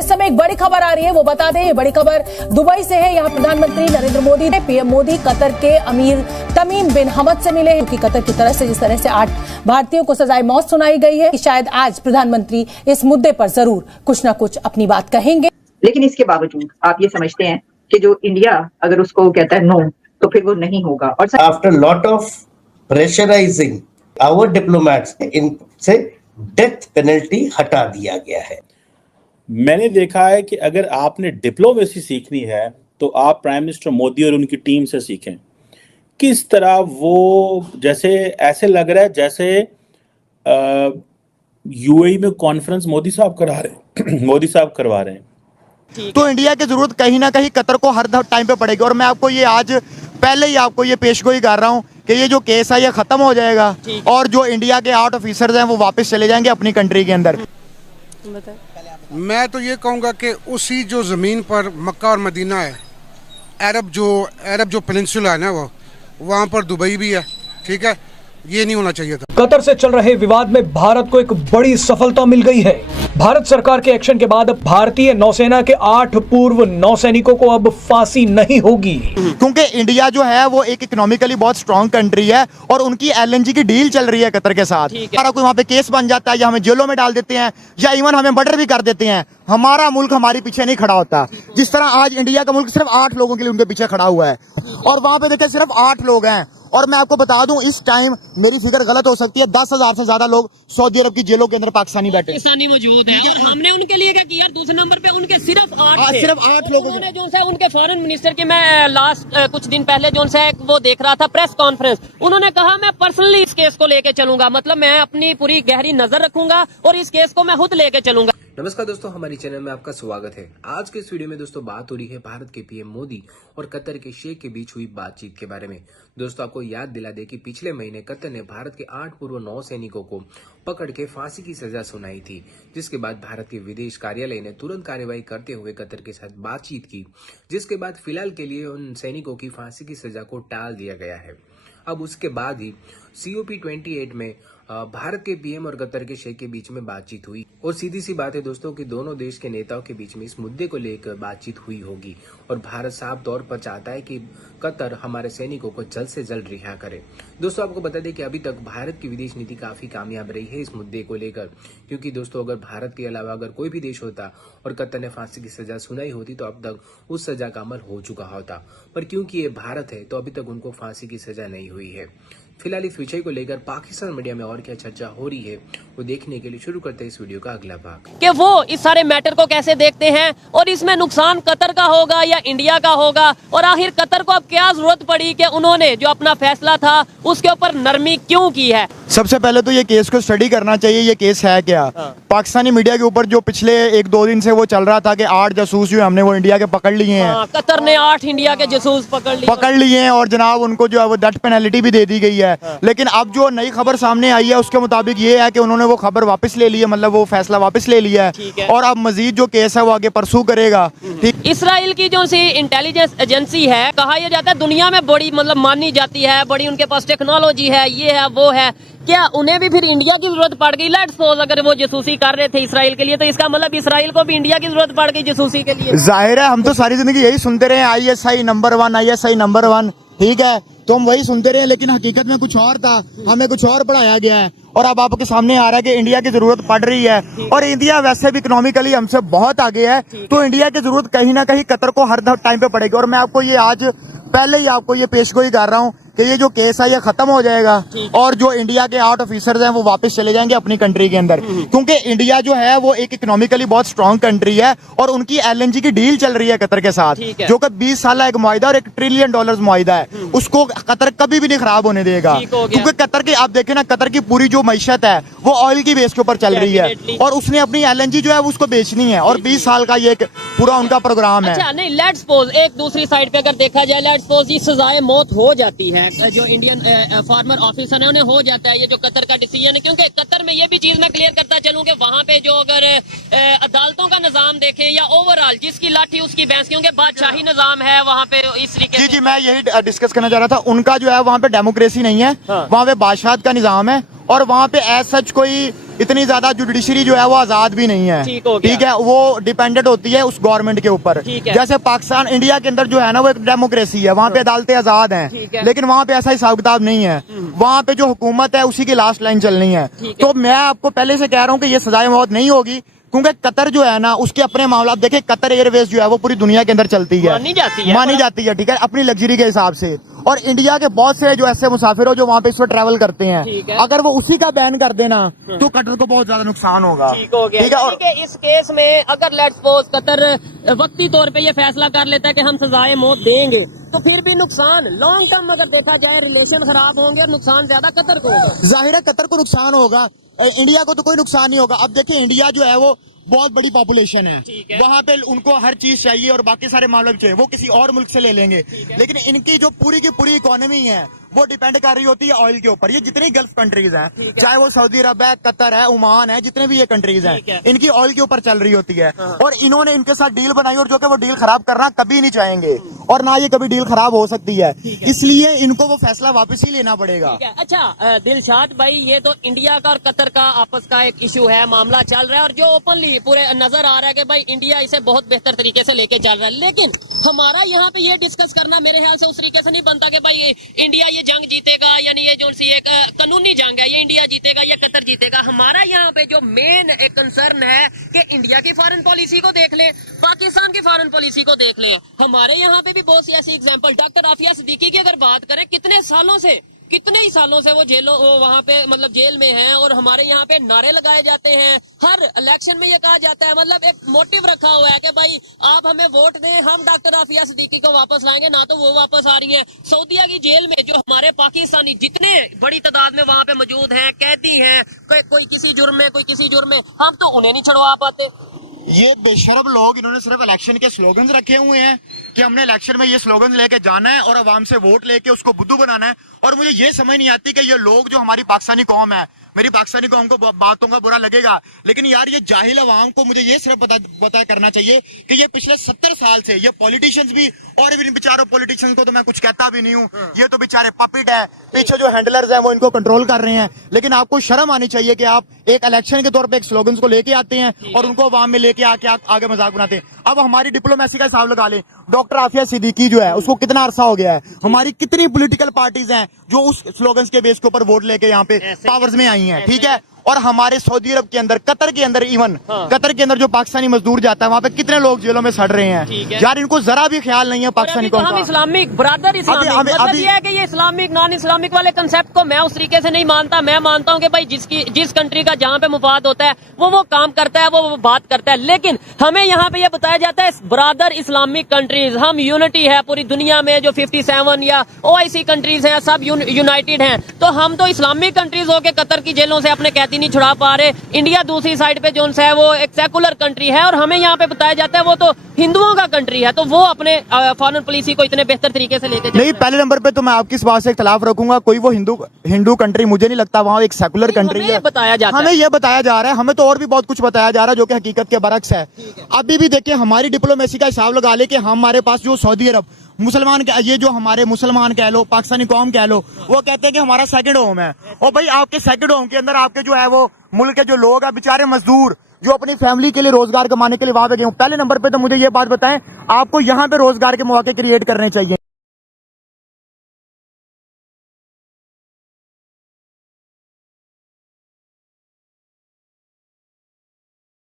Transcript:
इस समय एक बड़ी खबर आ रही है, वो बता दें। ये बड़ी खबर दुबई से है। यहाँ प्रधानमंत्री नरेंद्र मोदी ने पीएम मोदी कतर के अमीर तमीम बिन हमद से मिले हैं, क्योंकि कतर की तरफ से जिस तरह से 8 भारतीयों को सजाए मौत सुनाई गई है कि शायद आज प्रधानमंत्री इस मुद्दे पर जरूर कुछ न कुछ अपनी बात कहेंगे। लेकिन इसके बावजूद आप ये समझते हैं कि जो इंडिया अगर उसको कहता है नो, तो फिर वो नहीं होगा। और after lot of pressurising our diplomats, इनसे डेथ पेनल्टी हटा दिया गया है। मैंने देखा है कि अगर आपने डिप्लोमेसी सीखनी है तो आप प्राइम मिनिस्टर मोदी और उनकी टीम से सीखें। किस तरह वो जैसे ऐसे लग रहा है जैसे यूएई में कॉन्फ्रेंस मोदी साहब करवा रहे हैं। तो इंडिया की जरूरत कहीं ना कहीं कतर को हर टाइम पे पड़ेगी। और मैं आपको ये आज पहले ही आपको ये पेशगोई कर रहा हूँ कि ये जो केस है ये खत्म हो जाएगा और जो इंडिया के 8 ऑफिसर्स हैं वो वापस चले जाएंगे अपनी कंट्री के अंदर। मैं तो ये कहूँगा कि उसी जो ज़मीन पर मक्का और मदीना है, अरब जो पेनिनसुला है ना, वो वहाँ पर दुबई भी है। ठीक है, ये नहीं होना चाहिए था। कतर से चल रहे विवाद में भारत को एक बड़ी सफलता मिल गई है। भारत सरकार के एक्शन के बाद भारतीय नौसेना के 8 पूर्व नौसैनिकों को अब फांसी नहीं होगी, क्योंकि इंडिया जो है वो एक इकोनॉमिकली बहुत स्ट्रॉन्ग कंट्री है और उनकी एलएनजी की डील चल रही है कतर के साथ। हमारा कोई वहाँ पे केस बन जाता है या हमें जेलों में डाल देते हैं या इवन हमें मर्डर भी कर देते हैं, हमारा मुल्क हमारे पीछे नहीं खड़ा होता। जिस तरह आज इंडिया का मुल्क सिर्फ 8 लोगों के लिए उनके पीछे खड़ा हुआ है और वहाँ पे देखिए सिर्फ 8 लोग हैं। और मैं आपको बता दूं, इस टाइम मेरी फिगर गलत हो सकती है, 10,000 से ज्यादा लोग सऊदी अरब की जेलों के अंदर पाकिस्तानी बैठे मौजूद है। और हमने उनके लिए क्या किया, दूसरे नंबर पे उनके सिर्फ 8 लोगों ने जो है उनके फॉरेन मिनिस्टर की मैं लास्ट कुछ दिन पहले जो है वो देख रहा था प्रेस कॉन्फ्रेंस, उन्होंने कहा मैं पर्सनली इस केस को लेके चलूंगा, मतलब मैं अपनी पूरी गहरी नजर रखूंगा और इस केस को मैं खुद लेके चलूंगा। नमस्कार दोस्तों, हमारी चैनल में आपका स्वागत है। आज के इस वीडियो में दोस्तों बात हो रही है भारत के पीएम मोदी और कतर के शेख के बीच हुई बातचीत के बारे में। दोस्तों आपको याद दिला दे कि पिछले महीने कतर ने भारत के 8 पूर्व नौसैनिकों को पकड़ के फांसी की सजा सुनाई थी, जिसके बाद भारत के विदेश कार्यालय ने तुरंत कार्रवाई करते हुए कतर के साथ बातचीत की, जिसके बाद फिलहाल के लिए उन सैनिकों की फांसी की सजा को टाल दिया गया है। अब उसके बाद ही COP28 में भारत के पीएम और कतर के शेख के बीच में बातचीत हुई और सीधी सी बात है दोस्तों कि दोनों देश के नेताओं के बीच में इस मुद्दे को लेकर बातचीत हुई होगी और भारत साफ तौर पर चाहता है कि कतर हमारे सैनिकों को जल्द से जल्द रिहा करे। दोस्तों आपको बता दें कि अभी तक भारत की विदेश नीति काफी कामयाब रही है इस मुद्दे को लेकर, क्योंकि दोस्तों अगर भारत के अलावा अगर कोई भी देश होता और कतर ने फांसी की सजा सुनाई होती तो अब तक उस सजा का अमल हो चुका होता, पर क्योंकि ये भारत है तो अभी तक उनको फांसी की सजा नहीं हुई है। फिलहाल इस विषय को लेकर पाकिस्तान मीडिया में और क्या चर्चा हो रही है वो देखने के लिए शुरू करते हैं इस वीडियो का अगला भाग कि वो इस सारे मैटर को कैसे देखते हैं और इसमें नुकसान कतर का होगा या इंडिया का होगा, और आखिर कतर को अब क्या जरूरत पड़ी कि उन्होंने जो अपना फैसला था उसके ऊपर नरमी क्यों की है। सबसे पहले तो ये केस को स्टडी करना चाहिए, ये केस है क्या। पाकिस्तानी मीडिया के ऊपर जो पिछले 1-2 दिन से वो चल रहा था कि 8 जासूस जो हमने वो इंडिया के पकड़ लिए हैं। कतर ने 8 इंडिया के जासूस पकड़ लिए हैं और जनाब उनको जो है वो डेथ पेनल्टी भी दे दी गई है। लेकिन अब जो नई खबर सामने आई है उसके मुताबिक ये है कि उन्होंने वो खबर वापस ले ली है, मतलब वो फैसला वापस ले लिया है और अब मजीद जो केस है वो आगे परसू करेगा। ठीक, इसराइल की जो सी इंटेलिजेंस एजेंसी है, कहा यह जाता है दुनिया में बड़ी मतलब मानी जाती है, बड़ी उनके पास टेक्नोलॉजी है, ये है वो है, क्या उन्हें भी फिर इंडिया की जरूरत पड़ गई? लेट्स सपोज अगर वो जासूसी कर रहे थे इसराइल के लिए तो इसका मतलब इसराइल को भी इंडिया की जरूरत पड़ गई जासूसी के लिए। जाहिर है, हम तो सारी जिंदगी यही सुनते रहे ISI नंबर 1, ठीक है, तो हम वही सुनते रहे, लेकिन हकीकत में कुछ और था, हमें कुछ और पढ़ाया गया है और अब आपके सामने आ रहा है कि इंडिया की जरूरत पड़ रही है। और इंडिया वैसे भी इकोनॉमिकली हमसे बहुत आगे है, तो इंडिया की जरूरत कहीं ना कहीं कतर को हर टाइम पे पड़ेगी। और मैं आपको ये आज पहले ही आपको ये पेशगोई कर रहा हूँ कि ये जो केस है ये खत्म हो जाएगा और जो इंडिया के 8 ऑफिसर्स हैं वो वापस चले जाएंगे अपनी कंट्री के अंदर, क्योंकि इंडिया जो है वो एक इकोनॉमिकली बहुत स्ट्रॉन्ग कंट्री है और उनकी एलएनजी की डील चल रही है कतर के साथ, जो कि 20 साल एक मुआहिदा और $1 ट्रिलियन मुआहिदा है, उसको कतर कभी भी नहीं खराब होने देगा। क्योंकि कतर की आप देखें ना, कतर की पूरी जो मईशत है वो ऑयल की बेस के ऊपर चल रही है और उसने अपनी एलएनजी जो है उसको बेचनी है और 20 साल का ये पूरा उनका प्रोग्राम है। अच्छा नहीं, लेट्स सपोज एक दूसरी साइड पे अगर देखा जाए, लेट्स सपोज ये सजाए मौत हो जाती है, जो इंडियन फॉर्मर ऑफिसर है उन्हें हो जाता है, ये जो कतर का डिसीजन है, क्योंकि कतर में ये भी चीज मैं क्लियर करता चलूं कि वहां पे जो अगर अदालतों का निजाम देखें या ओवरऑल जिसकी लाठी उसकी बहस, क्योंकि बादशाही निजाम है वहाँ पे इस तरीके जी से। जी, मैं यही डिस्कस करना चाह रहा था। उनका जो है वहाँ पे डेमोक्रेसी नहीं है, वहाँ पे बादशाहत का निजाम है, और वहाँ पे एज सच कोई इतनी ज्यादा जुडिशरी जो है वो आजाद भी नहीं है। ठीक है, वो डिपेंडेंट होती है उस गवर्नमेंट के ऊपर। जैसे पाकिस्तान, इंडिया के अंदर जो है ना वो एक डेमोक्रेसी है, वहाँ पे अदालतें आजाद हैं, लेकिन वहाँ पे ऐसा हिसाब किताब नहीं है। वहाँ पे जो हुकूमत है उसी की लास्ट लाइन चलनी है। तो मैं आपको पहले से कह रहा हूँ कि ये सजाए मौत नहीं होगी, क्योंकि कतर जो है ना उसके अपने मामला, देखिए कतर एयरवेज जो है वो पूरी दुनिया के अंदर चलती है, मानी जाती है, ठीक है, अपनी लग्जरी के हिसाब से। और इंडिया के बहुत से जो ऐसे मुसाफिर हो जो वहाँ पे इस वक्त ट्रैवल करते हैं, अगर वो उसी का बैन कर देना तो कतर को बहुत ज्यादा नुकसान होगा। ठीक है, और इस केस में अगर लेट्स सपोज कतर वक्ती तौर पे ये फैसला कर लेता है कि हम सजाए मौत देंगे, तो फिर भी नुकसान लॉन्ग टर्म अगर देखा जाए रिलेशन खराब होंगे और नुकसान ज्यादा कतर को होगा। जाहिर है कतर को नुकसान होगा, इंडिया को तो कोई नुकसान नहीं होगा। अब देखिए इंडिया जो है वो बहुत बड़ी पॉपुलेशन है, वहाँ पे उनको हर चीज चाहिए और बाकी सारे मामले भी चाहिए, वो किसी और मुल्क से ले लेंगे, लेकिन इनकी जो पूरी की पूरी इकोनॉमी है वो डिपेंड कर रही होती है ऑयल के ऊपर। ये जितनी गल्फ कंट्रीज हैं, चाहे वो सऊदी अरब है, कतर है, ओमान है, जितने भी ये कंट्रीज हैं, इनकी ऑयल के ऊपर चल रही होती है। और इन्होंने इनके साथ डील बनाई, और जो कि वो डील खराब करना कभी नहीं चाहेंगे, और ना ये कभी डील खराब हो सकती है, इसलिए इनको वो फैसला वापस ही लेना पड़ेगा। अच्छा दिलशाद भाई, ये तो इंडिया का और कतर का आपस का एक इशू है, मामला चल रहा है, और जो ओपनली पूरे नजर आ रहा है कि भाई इंडिया इसे बहुत बेहतर तरीके से लेके चल रहा है, लेकिन हमारा यहाँ पे ये डिस्कस करना मेरे ख्याल से उस तरीके से नहीं बनता कि भाई इंडिया ये जंग जीतेगा, यानी ये जो सी एक कानूनी जंग है, ये इंडिया जीतेगा या कतर जीतेगा। हमारा यहाँ पे जो मेन एक कंसर्न है कि इंडिया की फॉरेन पॉलिसी को देख ले, पाकिस्तान की फॉरेन पॉलिसी को देख ले। हमारे यहाँ पे भी बहुत सी ऐसी एग्जाम्पल, डॉक्टर आफिया सिद्दीकी की अगर बात करें, कितने ही सालों से वो वहाँ पे मतलब जेल में हैं, और हमारे यहाँ पे नारे लगाए जाते हैं, हर इलेक्शन में ये कहा जाता है, मतलब एक मोटिव रखा हुआ है कि भाई आप हमें वोट दें, हम डॉक्टर आफिया सिद्दीकी को वापस लाएंगे, ना तो वो वापस आ रही है। सऊदीया की जेल में जो हमारे पाकिस्तानी जितने बड़ी तादाद में वहाँ पे मौजूद हैं, कैदी हैं, कोई किसी जुर्म में, कोई किसी जुर्म में, हम तो उन्हें नहीं छुड़वा पाते। ये बेशरम लोग, इन्होंने सिर्फ इलेक्शन के स्लोगन्स रखे हुए हैं कि हमने इलेक्शन में ये स्लोगन लेके जाना है और आवाम से वोट लेके उसको बुद्धू बनाना है। और मुझे ये समझ नहीं आती कि ये लोग, जो हमारी पाकिस्तानी कौम है, मेरी पाकिस्तानी कौम को बातों का बुरा लगेगा, लेकिन यार ये जाहिल अवाम को मुझे ये सिर्फ पता करना चाहिए कि ये पिछले 70 साल से ये पॉलिटिशियंस भी, और इन बेचारों पॉलिटिशियंस को तो मैं कुछ कहता भी नहीं हूँ, ये तो बेचारे पपिट है, पीछे जो हैंडलर्स हैं वो इनको कंट्रोल कर रहे हैं। लेकिन आपको शर्म आनी चाहिए कि आप एक इलेक्शन के तौर पे एक स्लोगन्स को लेके आते हैं और उनको अवाम में लेके आके आगे मजाक बनाते हैं। अब हमारी डिप्लोमेसी का हिसाब लगा लें, डॉक्टर आफिया सिद्दीकी जो है उसको कितना अरसा हो गया है, हमारी कितनी पॉलिटिकल पार्टीज हैं जो उस स्लोगन्स के बेस के ऊपर वोट लेके यहाँ पे पावर्स में आई हैं, ठीक है। और हमारे सऊदी अरब के अंदर, कतर के अंदर, इवन कतर के अंदर जो पाकिस्तानी मजदूर जाता है वहाँ पे कितने लोग जेलों में सड़ रहे हैं। यार इनको जरा भी ख्याल नहीं है पाकिस्तानी कौम का। इस्लामिक ब्रदर इस्लामिक मतलब ये है कि ये इस्लामिक नॉन इस्लामिक वाले कंसेप्ट को मैं उस तरीके से नहीं मानता। मैं मानता हूँ कि भाई जिस कंट्री का जहाँ पे मुफाद होता है वो काम करता है, वो बात करता है। लेकिन हमें यहाँ पे ये बताया जाता है ब्रदर इस्लामिक कंट्रीज, हम यूनिटी है पूरी दुनिया में, जो 57 या OIC कंट्रीज हैं सब यूनाइटेड हैं। तो हम तो इस्लामिक कंट्रीज होके कतर की जेलों से अपने कैदी नहीं छुड़ा पा रहे। इंडिया दूसरी साइड पे जो है वो एक सेकुलर कंट्री है, और हमें यहाँ पे बताया जाता है वो तो हिंदुओं का कंट्री है, तो वो अपने फॉरेन पॉलिसी को इतने बेहतर तरीके से लेके नहीं। पहले नंबर पे तो मैं आपकी इस बात से इख्तिलाफ रखूंगा, कोई वो हिंदू कंट्री मुझे नहीं लगता, वहाँ एक सेकुलर कंट्री है। बताया जाता है, हमें ये बताया जा रहा है, हमें तो और भी बहुत कुछ बताया जा रहा है जो कि हकीकत के बरक्स है। अभी भी देखिए हमारी डिप्लोमेसी का हिसाब लगा ले कि हमारे पास जो सऊदी अरब मुसलमान, ये जो हमारे मुसलमान कह लो, पाकिस्तानी कौम कह लो, वो कहते हैं कि हमारा सेकंड होम है। और भाई आपके सेकंड होम के अंदर आपके जो है वो मुल्क के जो लोग हैं, बेचारे मजदूर जो अपनी फैमिली के लिए रोजगार कमाने के लिए वहां पे गए। पहले नंबर पे तो मुझे ये बात बताएं, आपको यहाँ पे रोजगार के मौके क्रिएट करने चाहिए।